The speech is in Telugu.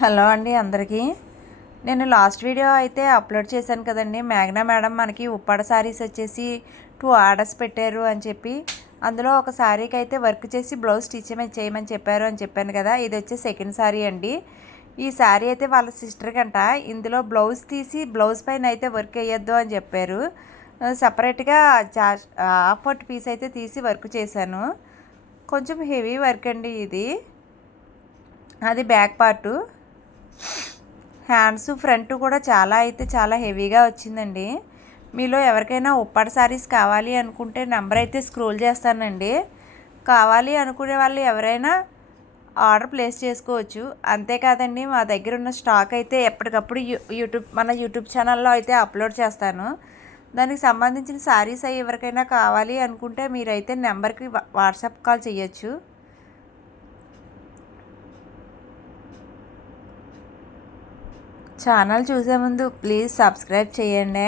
హలో అండి అందరికీ. నేను లాస్ట్ వీడియో అయితే అప్లోడ్ చేశాను కదండి. మేఘనా మేడం మనకి ఉప్పాడ శారీస్ వచ్చేసి 2 ఆర్డర్స్ పెట్టారు అని చెప్పి, అందులో ఒక శారీకి అయితే వర్క్ చేసి బ్లౌజ్ స్టిచ్ చేయమని చెప్పారు అని చెప్పాను కదా. ఇది వచ్చి సెకండ్ శారీ అండి. ఈ శారీ అయితే వాళ్ళ సిస్టర్కి అంట ఇందులో బ్లౌజ్ తీసి బ్లౌజ్ పైన అయితే వర్క్ వేయొద్దు అని చెప్పారు. సపరేట్గా హాఫ్ పట్టు పీస్ అయితే తీసి వర్క్ చేశాను. కొంచెం హెవీ వర్క్ అండి ఇది. అది బ్యాక్ పార్టు. హ్యాండ్స్ ఫ్రంట్ కూడా చాలా హెవీగా వచ్చిందండి. మీలో ఎవరికైనా ఉప్పాడ శారీస్ కావాలి అనుకుంటే నెంబర్ అయితే స్క్రోల్ చేస్తానండి. కావాలి అనుకునే వాళ్ళు ఎవరైనా ఆర్డర్ ప్లేస్ చేసుకోవచ్చు. అంతేకాదండి, మా దగ్గర ఉన్న స్టాక్ అయితే ఎప్పటికప్పుడు మన యూట్యూబ్ ఛానల్లో అయితే అప్లోడ్ చేస్తాను. దానికి సంబంధించిన శారీస్ అవి ఎవరికైనా కావాలి అనుకుంటే మీరైతే నెంబర్కి వాట్సాప్ కాల్ చేయొచ్చు. ఛానల్ చూసే ముందు ప్లీజ్ సబ్స్క్రైబ్ చేయండి.